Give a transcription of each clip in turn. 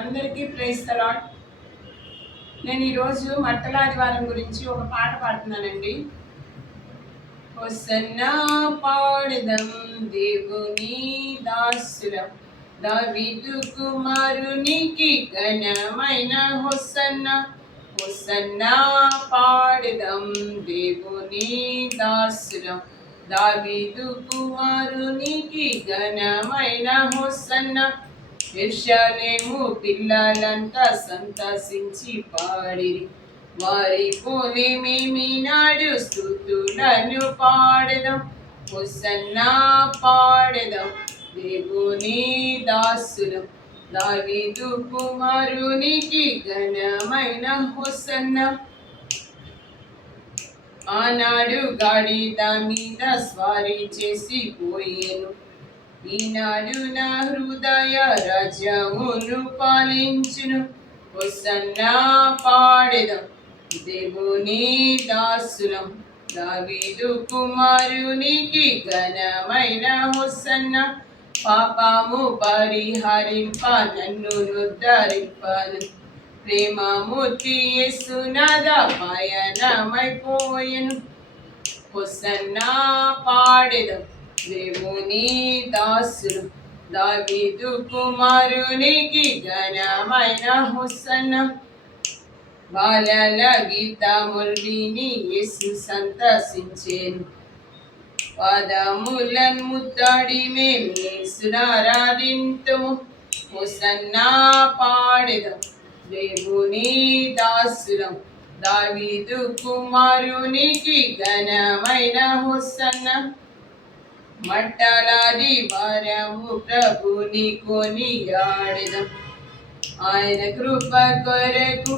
అందరికీ praise the lord. నేను ఈరోజు మట్టల ఆదివారం గురించి ఒక పాట పాడుతున్నానండి. హోసన్నా పాడదం దేవుని దాసులం, దావీదు కుమారునికి ఘనమైన హోసన్నా. హోసన్నా పాడదం దేవుని దాసులం, దావీదు కుమారునికి ఘనమైన హోసన్నా. యెరూషలేము పిల్లలంతా సంతసించి పాడిరి, వారి పోలే మేమినాడు స్తుతులను పాడెదం. హోసన్నా పాడెదం దేవుని దాసులం, దావీదు కుమారునికి ఘనమైన హోసన్నా. ఆనాడు గాడిద మీద స్వారీ చేసి పోయేను, ఈనాడు నా హృదయ రాజ్యమును పాలించును. హోసన్నా పాడెదం దేవుని దాసులం, దావీదు కుమారునికి ఘనమైన హోసన్నా. పాపము పరిహరింప నన్ను నుద్ధరింపను, ప్రేమమూర్తి యేసునాథ పయనమైపోయెను. హోసన్నా పాడెదం దేవుని దాసులు, దావీదు కుమారునికి ఘనమైన హోసన్నా. బాలల గీతములు విని యేసు సంతసించెను, పాదములను ముద్దాడి మేము యేసునారాధింతుము. హోసన్నా పాడెదం దేవుని దాసులం, దావీదు కుమారునికి ఘనమైన హోసన్నా. మట్టలాది వారము ప్రభుని కొనియాడెదం, ఆయన కృప కొరకు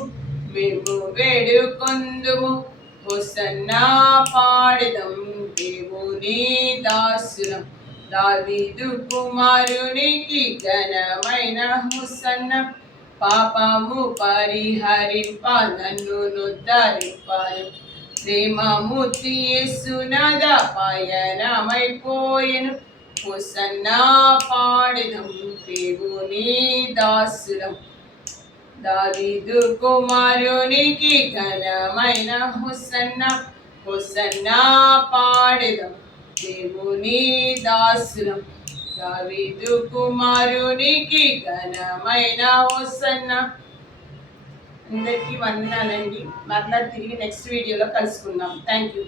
మేము వేడుకొందుము. హోసన్నా పాడెదం దేవుని దాసులం, దావీదు కుమారునికి ఘనమైన హోసన్నా. పాపము పరిహరింప నన్ను నుద్ధరింపను, ప్రేమమూర్తి యేసునాథ పయనమైపోయెను. హోసన్నా పాడెదం దేవుని దాసులం, దావీదు కుమారునికి ఘనమైన హోసన్నా. హోసన్నా పాడెదం దేవుని దాసులం, దావీదు కుమారునికి ఘనమైన హోసన్నా. అందరికీ వందనాలండి. మరలా తిరిగి నెక్స్ట్ వీడియోలో కలుసుకుందాం. Thank you.